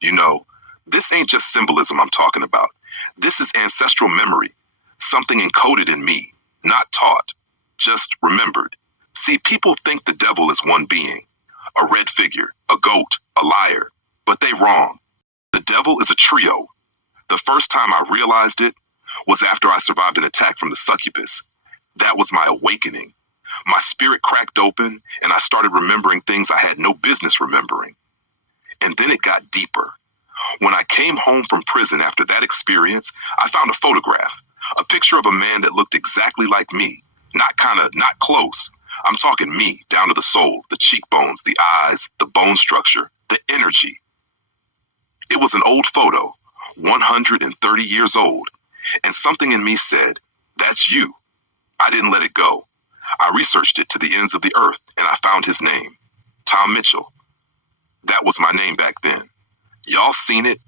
You know, this ain't just symbolism I'm talking about. This is ancestral memory, something encoded in me, not taught, just remembered. See, people think the devil is one being, a red figure, a goat, a liar, but they wrong. The devil is a trio. The first time I realized it was after I survived an attack from the succubus. That was my awakening. My spirit cracked open and I started remembering things I had no business remembering. And then it got deeper. When I came home from prison after that experience, I found a photograph, a picture of a man that looked exactly like me. Not close. I'm talking me, down to the soul, the cheekbones, the eyes, the bone structure, the energy. It was an old photo, 130 years old, and something in me said, "That's you." I didn't let it go. I researched it to the ends of the earth and I found his name, Tom Mitchell. That was my name back then. Y'all seen it?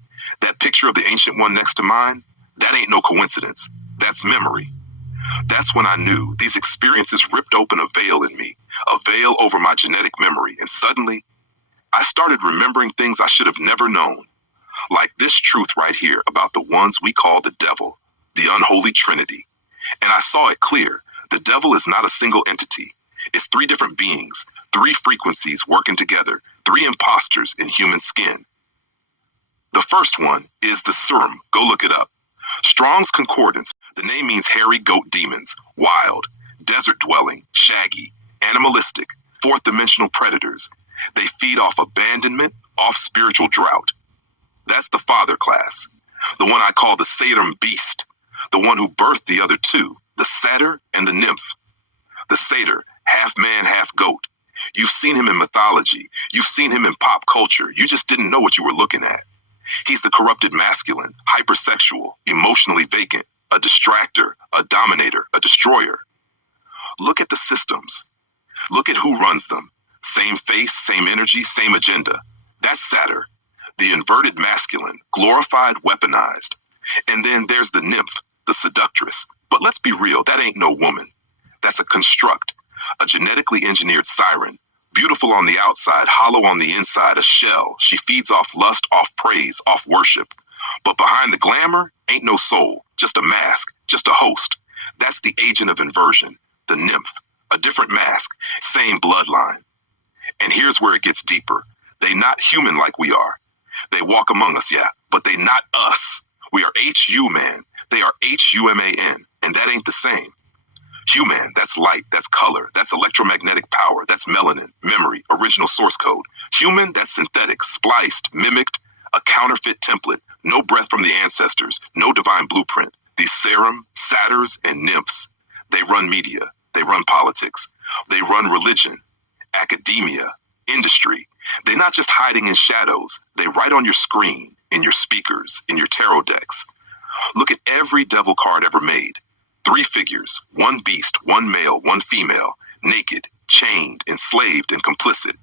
That picture of the ancient one next to mine? That ain't no coincidence. That's memory. That's when I knew these experiences ripped open a veil in me, a veil over my genetic memory, and suddenly I started remembering things I should have never known. Like this truth right here about the ones we call the devil, the unholy trinity. And I saw it clear. The devil is not a single entity. It's three different beings, three frequencies working together, three impostors in human skin. The first one is the serum. Go look it up. Strong's Concordance. The name means hairy goat demons, wild, desert dwelling, shaggy, animalistic, fourth dimensional predators. They feed off abandonment, off spiritual drought. That's the father class, the one I call the Satyr beast, the one who birthed the other two, the satyr and the nymph. The satyr, half man, half goat. You've seen him in mythology. You've seen him in pop culture. You just didn't know what you were looking at. He's the corrupted masculine, hypersexual, emotionally vacant, a distractor, a dominator, a destroyer. Look at the systems. Look at who runs them. Same face, same energy, same agenda. That's Satyr, the inverted masculine, glorified, weaponized. And then there's the nymph, the seductress. But let's be real, that ain't no woman. That's a construct, a genetically engineered siren, beautiful on the outside, hollow on the inside, a shell. She feeds off lust, off praise, off worship. But behind the glamour, ain't no soul, just a mask, just a host. That's the agent of inversion, the nymph, a different mask, same bloodline. And here's where it gets deeper. They not human like we are. They walk among us, yeah, but they not us. We are HU, man. They are HUMAN, and that ain't the same. Human, that's light, that's color, that's electromagnetic power, that's melanin, memory, original source code. Human, that's synthetic, spliced, mimicked, a counterfeit template, no breath from the ancestors, no divine blueprint. These serum, satyrs, and nymphs, they run media, they run politics, they run religion, academia, industry. They're not just hiding in shadows, they write on your screen, in your speakers, in your tarot decks. Look at every devil card ever made. 3 figures, 1 beast, 1 male, 1 female, naked, chained, enslaved, and complicit.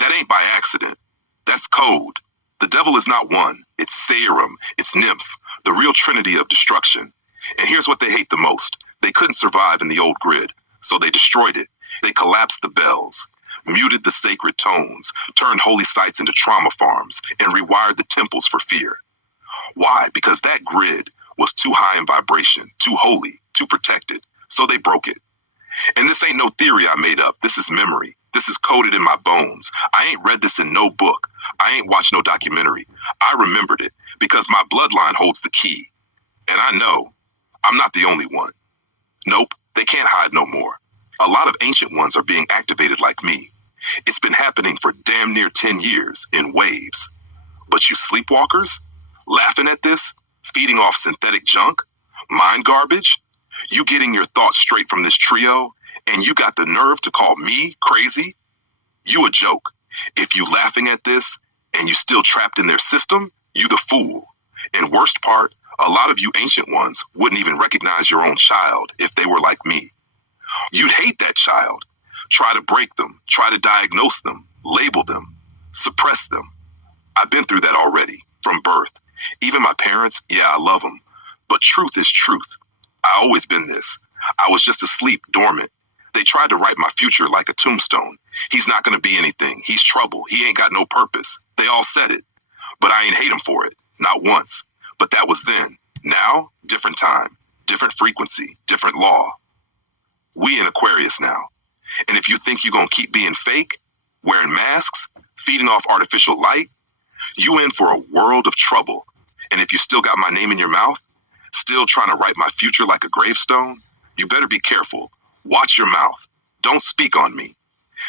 That ain't by accident. That's code. The devil is not one. It's serum, it's nymph, the real trinity of destruction. And here's what they hate the most. They couldn't survive in the old grid, so they destroyed it. They collapsed the bells, muted the sacred tones, turned holy sites into trauma farms, and rewired the temples for fear. Why? Because that grid was too high in vibration, too holy, too protected, so they broke it. And this ain't no theory I made up. This is memory. This is coded in my bones. I ain't read this in no book. I ain't watched no documentary. I remembered it because my bloodline holds the key. And I know I'm not the only one. Nope, they can't hide no more. A lot of ancient ones are being activated like me. It's been happening for damn near 10 years in waves. But you sleepwalkers, laughing at this, feeding off synthetic junk, mind garbage, you getting your thoughts straight from this trio, and you got the nerve to call me crazy? You a joke. If you laughing at this and you still trapped in their system, you the fool. And worst part, a lot of you ancient ones wouldn't even recognize your own child if they were like me. You'd hate that child. Try to break them, try to diagnose them, label them, suppress them. I've been through that already, from birth. Even my parents, yeah, I love them. But truth is truth. I always been this. I was just asleep, dormant. They tried to write my future like a tombstone. He's not gonna be anything. He's trouble. He ain't got no purpose. They all said it. But I ain't hate him for it. Not once. But that was then. Now, different time, different frequency, different law. We in Aquarius now. And if you think you're going to keep being fake, wearing masks, feeding off artificial light, you in for a world of trouble. And if you still got my name in your mouth, still trying to write my future like a gravestone, you better be careful. Watch your mouth. Don't speak on me.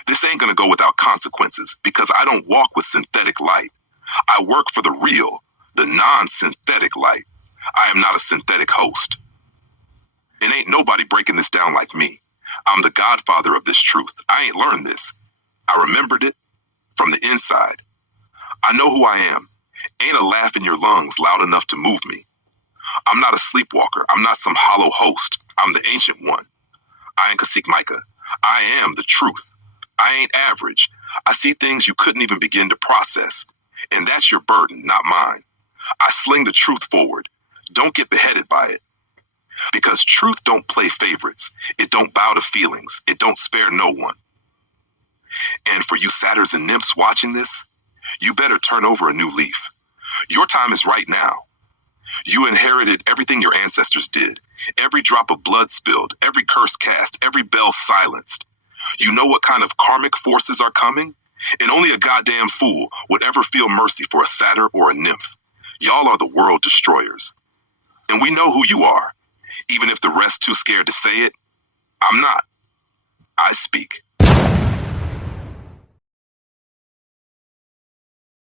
This ain't gonna go without consequences because I don't walk with synthetic light. I work for the real, the non-synthetic light. I am not a synthetic host. And ain't nobody breaking this down like me. I'm the godfather of this truth. I ain't learned this. I remembered it from the inside. I know who I am. Ain't a laugh in your lungs loud enough to move me. I'm not a sleepwalker. I'm not some hollow host. I'm the ancient one. I ain't Kasik Micah. I am the truth. I ain't average. I see things you couldn't even begin to process. And that's your burden, not mine. I sling the truth forward. Don't get beheaded by it. Because truth don't play favorites. It don't bow to feelings. It don't spare no one. And for you satyrs and nymphs watching this, you better turn over a new leaf. Your time is right now. You inherited everything your ancestors did. Every drop of blood spilled, every curse cast, every bell silenced. You know what kind of karmic forces are coming? And only a goddamn fool would ever feel mercy for a satyr or a nymph. Y'all are the world destroyers. And we know who you are. Even if the rest too scared to say it, I'm not. I speak.